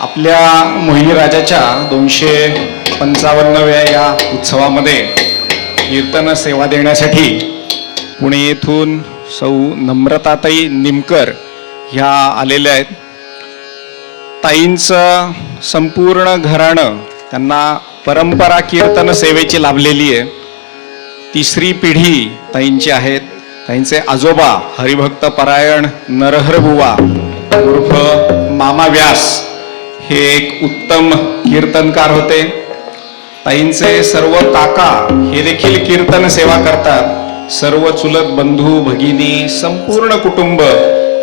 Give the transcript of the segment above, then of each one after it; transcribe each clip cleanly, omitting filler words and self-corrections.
आपल्या मोहिनी राजाच्या 255व्या या उत्सवामध्ये कीर्तन सेवा देण्यासाठी पुणे येथून सौ नम्रताताई निमकर ह्या आलेल्या आहेत. ताईंचं संपूर्ण घराणं त्यांना परंपरा कीर्तन सेवेची लाभलेली आहे. तिसरी पिढी ताईंची आहेत. ताईंचे आजोबा हरिभक्त परायण नरहर बुवा उर्फ मामा व्यास हे एक उत्तम कीर्तनकार होते. ताईंचे सर्व काका हे देखील कीर्तन सेवा करतात. सर्व चुलत बंधू भगिनी संपूर्ण कुटुंब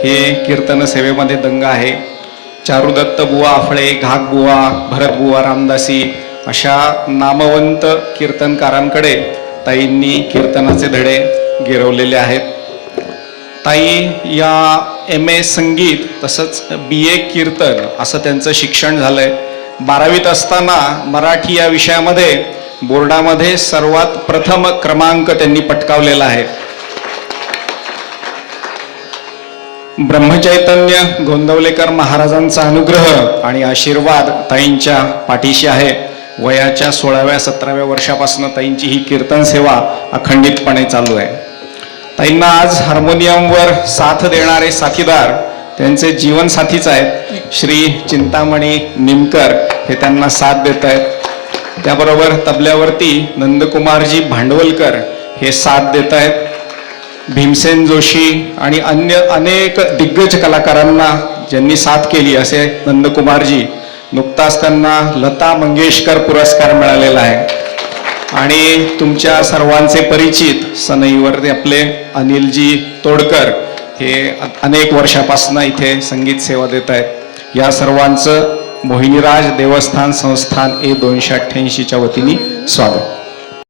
हे कीर्तन सेवेमध्ये दंग आहे. चारुदत्त बुवा आफळे, घाग बुवा, भरत बुवा रामदासी अशा नामवंत कीर्तनकारांकडे ताईंनी कीर्तनाचे धडे गिरवलेले आहेत. ताई या MA संगीत तसंच BA कीर्तन असं त्यांचं शिक्षण झालंय. 12वीत असताना मराठी या विषयामध्ये बोर्डामध्ये सर्वात प्रथम क्रमांक त्यांनी पटकावलेला आहे. ब्रह्मचैतन्य गोंदवलेकर महाराजांचा अनुग्रह आणि आशीर्वाद ताईंच्या पाठीशी आहे. वयाच्या 16व्या 17व्या वर्षापासून ताईंची ही कीर्तन सेवा अखंडितपणे चालू आहे. ताईंना आज हार्मोनियमवर साथ देणारे साथीदार त्यांचे जीवनसाथीच आहेत. श्री चिंतामणी निमकर हे त्यांना साथ देत आहेत. त्याबरोबर तबल्यावरती नंदकुमारजी भांडवलकर हे साथ देत आहेत. भीमसेन जोशी आणि अन्य अनेक दिग्गज कलाकारांना ज्यांनी साथ केली असे नंदकुमारजी, नुकताच त्यांना लता मंगेशकर पुरस्कार मिळालेला आहे. आणि तुमच्या सर्वांचे परिचित सनईवरती आपले अनिलजी तोडकर हे अनेक वर्षापासून इथे संगीत सेवा देत आहेत. या सर्वांचं मोहिनीराज देवस्थान संस्थान A288च्या वतीने स्वागत.